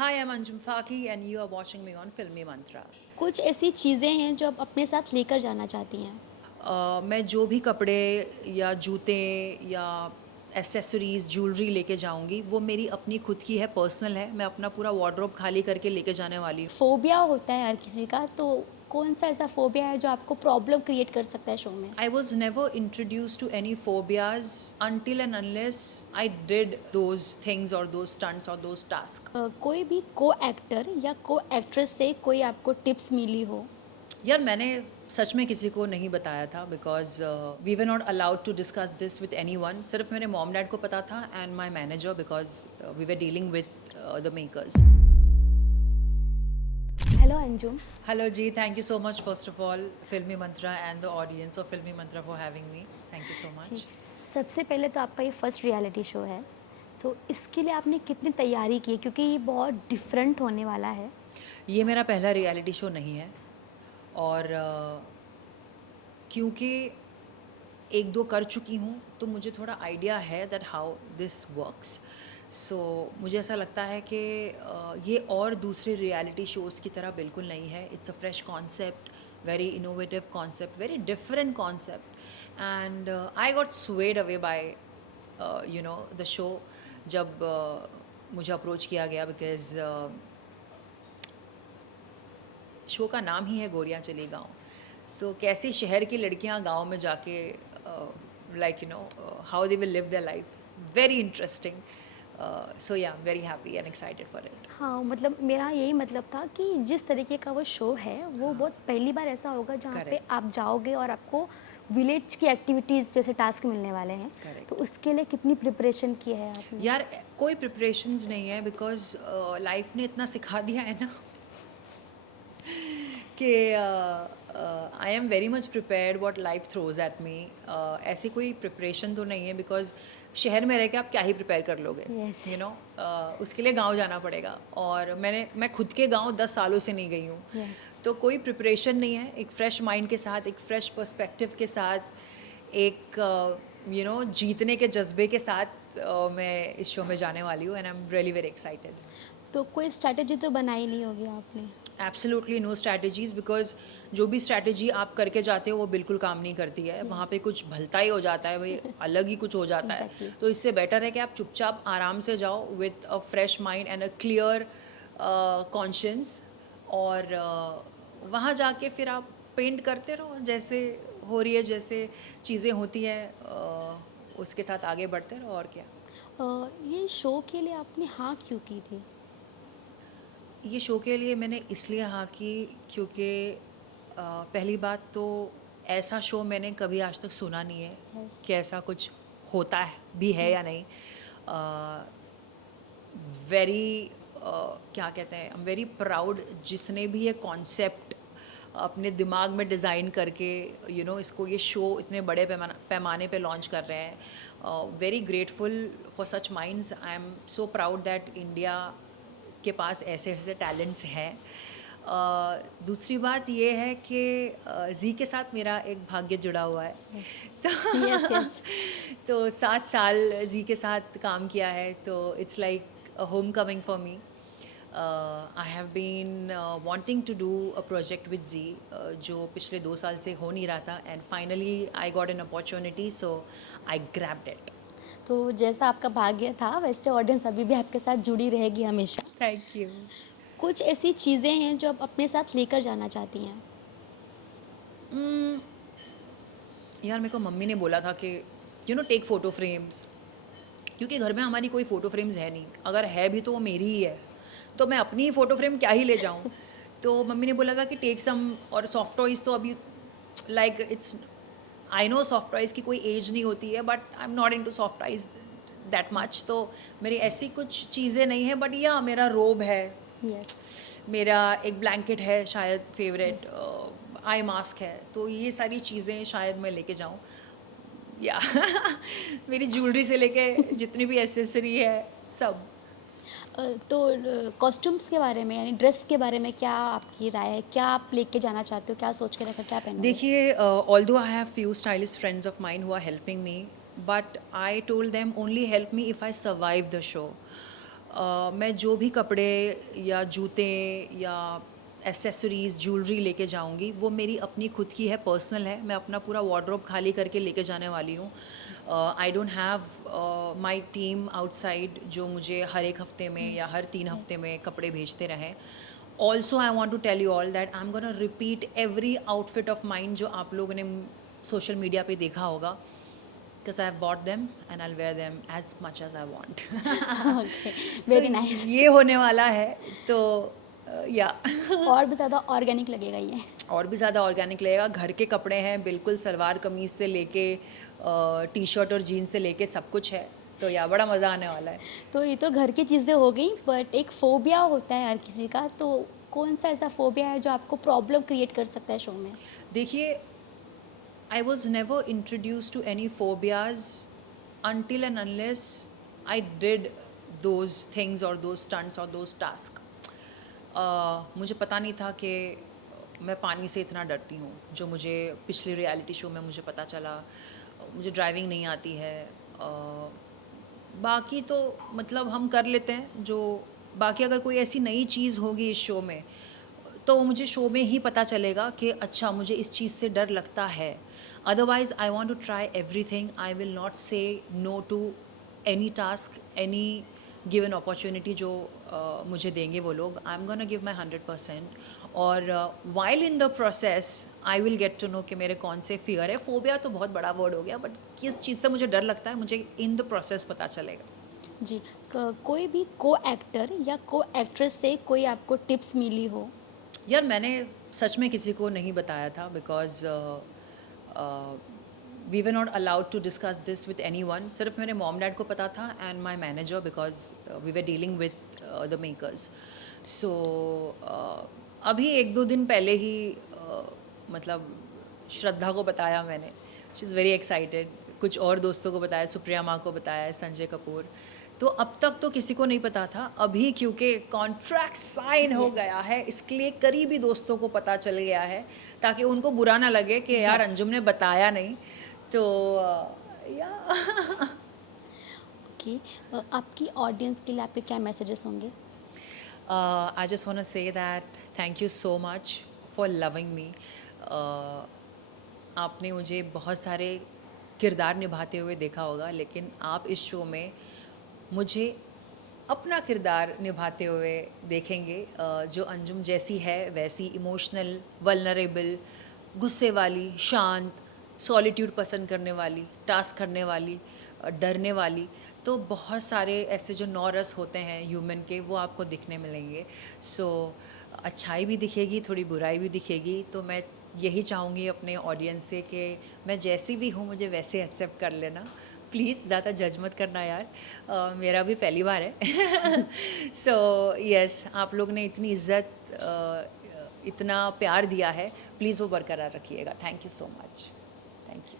Hi, I'm Anjum Faki and you are watching me on Filmy Mantra. कुछ ऐसी चीज़ें हैं जो आप अपने साथ लेकर जाना चाहती हैं? मैं जो भी कपड़े या जूते या एसेसरीज़, ज्वेलरी लेके जाऊँगी, वो मेरी अपनी खुद की है, पर्सनल है। मैं अपना पूरा वार्डरोब खाली करके लेके जाने वाली हूँ। फ़ोबिया होता है हर किसी का, तो कौन-सा ऐसा फ़ोबिया है जो आपको प्रॉब्लम क्रिएट कर सकता है शो में? I was never introduced to any phobias until and unless I did those things or those stunts or those tasks. कोई भी को-एक्टर या को-एक्ट्रेस से कोई आपको टिप्स मिली हो? यार मैंने सच में किसी को नहीं बताया था because we were not allowed to discuss this with anyone. सिर्फ मेरे मॉम डैड को पता था and my manager because we were dealing with the makers. Hello Anjum. Hello ji, thank you so much first of all Filmy Mantra and the audience of Filmy Mantra for having me. Thank you so ji, much. सबसे पहले तो आपका ये first reality show है, तो इसके लिए आपने कितनी तैयारी की है? क्योंकि ये बहुत डिफरेंट होने वाला है। ये मेरा पहला रियलिटी शो नहीं है और क्योंकि एक दो कर चुकी हूँ तो मुझे थोड़ा आइडिया है दैट हाउ दिस वर्क्स। सो मुझे ऐसा लगता है कि ये और दूसरे रियलिटी शोज़ की तरह बिल्कुल नहीं है। It's a fresh concept, very innovative concept, very different concept and I got swayed away by the show जब मुझे अप्रोच किया गया बिकॉज शो का नाम ही है गोरियाँ चली गाँव। सो कैसे शहर की लड़कियाँ गाँव में जाके like how they will live their life, very interesting. So yeah very happy and excited for it. हाँ, मतलब मेरा यही मतलब था कि जिस तरीके का वो शो है, वो हाँ, बहुत पहली बार ऐसा होगा जहाँ पे करेक्ट आप जाओगे और आपको विलेज की एक्टिविटीज़ जैसे टास्क मिलने वाले हैं। तो करेक्ट। उसके लिए कितनी प्रिपरेशन की है आपने? यार कोई प्रिपरेशंस नहीं है बिकॉज लाइफ ने इतना सिखा दिया है ना कि I am very much prepared what life throws at me. ऐसी कोई प्रिपरेशन तो नहीं है बिकॉज शहर में रह के आप क्या ही प्रिपेयर कर लोगे। यस। उसके लिए गांव जाना पड़ेगा और मैं खुद के गांव 10 सालों से नहीं गई हूँ। यस। तो कोई प्रिपरेशन नहीं है। एक फ्रेश माइंड के साथ, एक फ्रेश पर्सपेक्टिव के साथ, एक जीतने के जज्बे के साथ मैं इस शो में जाने वाली हूँ and I am really very excited. तो कोई स्ट्रैटेजी तो बनाई नहीं होगी आपने? एब्सोल्युटली नो स्ट्रैटेजीज बिकॉज जो भी स्ट्रैटेजी आप करके जाते हो वो बिल्कुल काम नहीं करती है। वहाँ यस। पे कुछ भलता ही हो जाता है भाई, अलग ही कुछ हो जाता है। एग्ज़ैक्टली। तो इससे बेटर है कि आप चुपचाप आराम से जाओ with a fresh mind and a clear conscience और वहाँ जाके फिर आप पेंट करते रहो जैसे हो रही है, जैसे चीज़ें होती हैं उसके साथ आगे बढ़ते रहो और क्या। ये शो के लिए आपने हाँ क्यों की थी? ये शो के लिए मैंने इसलिए हाँ की क्योंकि पहली बात तो ऐसा शो मैंने कभी आज तक सुना नहीं है यस। कि ऐसा कुछ होता है भी है या यस। नहीं। वेरी क्या कहते हैं, आई एम वेरी प्राउड जिसने भी ये कॉन्सेप्ट अपने दिमाग में डिज़ाइन करके इसको ये शो इतने बड़े पैमाने पे लॉन्च कर रहे हैं। Very grateful for such minds. I am so proud that India के पास ऐसे ऐसे टैलेंट्स हैं। दूसरी बात ये है कि जी के साथ मेरा एक भाग्य जुड़ा हुआ है। तो यस। यस। तो 7 साल जी के साथ काम किया है तो it's like a homecoming for me. I have been wanting to do a project with Zee जो पिछले 2 साल से हो नहीं रहा था and finally I got an opportunity so I grabbed it. तो जैसा आपका भाग्य था वैसे ऑडियंस अभी भी आपके साथ जुड़ी रहेगी हमेशा। Thank you. कुछ ऐसी चीज़ें हैं जो आप अपने साथ लेकर जाना चाहती हैं? यार मेरे को मम्मी ने बोला था कि टेक फ़ोटो फ्रेम्स, क्योंकि घर में हमारी कोई फ़ोटो फ्रेम्स है नहीं। अगर है भी तो वो मेरी ही है, तो मैं अपनी ही फ़ोटो फ्रेम क्या ही ले जाऊँ। तो मम्मी ने बोला था कि टेक सम, और सॉफ्ट टॉयज़ तो अभी like it's, I know soft toys की कोई एज नहीं होती है but I am not into soft toys that much. तो मेरी ऐसी कुछ चीज़ें नहीं है बट या मेरा रोब है, यस। मेरा एक ब्लैंकेट है शायद फेवरेट, यस। आई मास्क है, तो ये सारी चीज़ें शायद मैं लेके जाऊँ या मेरी ज्वेलरी से लेके जितनी भी एसेसरी है सब। तो कॉस्ट्यूम्स के बारे में यानी ड्रेस के बारे में क्या आपकी राय है? क्या आप लेके जाना चाहते हो? क्या सोच के रखा, क्या पहनोगे? देखिए, although I have few stylist friends of mine who are helping me but I told them only help me if I survive the show. मैं जो भी कपड़े या जूते या एसेसरीज़ ज्वेलरी लेके जाऊंगी वो मेरी अपनी खुद की है, पर्सनल है। मैं अपना पूरा वार्डरोब खाली करके लेके जाने वाली हूँ। I don't have my team outside जो मुझे हर एक हफ्ते में या हर 3 हफ्ते में कपड़े भेजते रहें। Also I want to tell you all that I am gonna repeat every outfit of mind जो आप लोगों ने सोशल मीडिया पे देखा होगा, because I've bought them and I'll wear them as much as I want. Okay, very So, nice. ये होने वाला है तो या और भी ज़्यादा ऑर्गेनिक लगेगा ये। और भी ज़्यादा ऑर्गेनिक लगेगा। घर के कपड़े हैं, बिल्कुल सलवार कमीज़ से लेके टी शर्ट और जीन्स से लेके सब कुछ है, तो या बड़ा मज़ा आने वाला है। तो ये तो घर की चीज़ें हो गई, बट एक फ़ोबिया होता है हर किसी का, तो कौन सा ऐसा फ़ोबिया है जो आपको प्रॉब्लम क्रिएट कर सकता है शो में? देखिए, I was never introduced to any phobias until and unless I did those things or those stunts or those tasks. मुझे पता नहीं था कि मैं पानी से इतना डरती हूँ, जो मुझे पिछले रियलिटी शो में मुझे पता चला। मुझे ड्राइविंग नहीं आती है। बाकी तो मतलब हम कर लेते हैं जो, बाकी अगर कोई ऐसी नई चीज़ होगी इस शो में तो मुझे शो में ही पता चलेगा कि अच्छा मुझे इस चीज़ से डर लगता है। Otherwise I want to try everything. I will not say no to any task, any given opportunity जो मुझे देंगे वो लोग। I am gonna give my 100%। और while in the process I will get to know कि मेरे कौन से फियर है। फोबिया तो बहुत बड़ा वर्ड हो गया, बट किस चीज़ से मुझे डर लगता है मुझे इन द प्रोसेस पता चलेगा। जी, कोई भी को एक्टर या को एक्ट्रेस से कोई आपको टिप्स मिली हो? यार मैंने सच में किसी को नहीं बताया था, because we were not allowed to discuss this with anyone. सिर्फ मेरे मॉम डैड को पता था and my manager, because we were dealing with the makers. So अभी 1-2 दिन पहले ही मतलब श्रद्धा को बताया मैंने। She is very excited. कुछ और दोस्तों को बताया, सुप्रिया माँ को बताया, संजय कपूर। तो अब तक तो किसी को नहीं पता था। अभी क्योंकि कॉन्ट्रैक्ट साइन हो गया है, इसके लिए करीबी दोस्तों को पता चल गया है, ताकि उनको बुरा ना लगे कि यार अंजुम ने बताया नहीं। तो या ओके, आपकी ऑडियंस के लिए आपके क्या मैसेजेस होंगे? I just want to say that thank you so much for loving me. आपने मुझे बहुत सारे किरदार निभाते हुए देखा होगा, लेकिन आप इस शो में मुझे अपना किरदार निभाते हुए देखेंगे, जो अंजुम जैसी है वैसी, इमोशनल, वल्नरेबल, गुस्से वाली, शांत, सॉलिट्यूड पसंद करने वाली, टास्क करने वाली, डरने वाली। तो बहुत सारे ऐसे जो 9 रस होते हैं ह्यूमन के, वो आपको दिखने मिलेंगे। सो अच्छाई भी दिखेगी, थोड़ी बुराई भी दिखेगी। तो मैं यही चाहूँगी अपने ऑडियंस से कि मैं जैसी भी हूँ मुझे वैसे एक्सेप्ट कर लेना। प्लीज़ ज़्यादा जज मत करना यार, मेरा भी पहली बार है। सो यस, आप लोग ने इतनी इज़्ज़त, इतना प्यार दिया है, प्लीज़ वो बरकरार रखिएगा। Thank you so much. Thank you.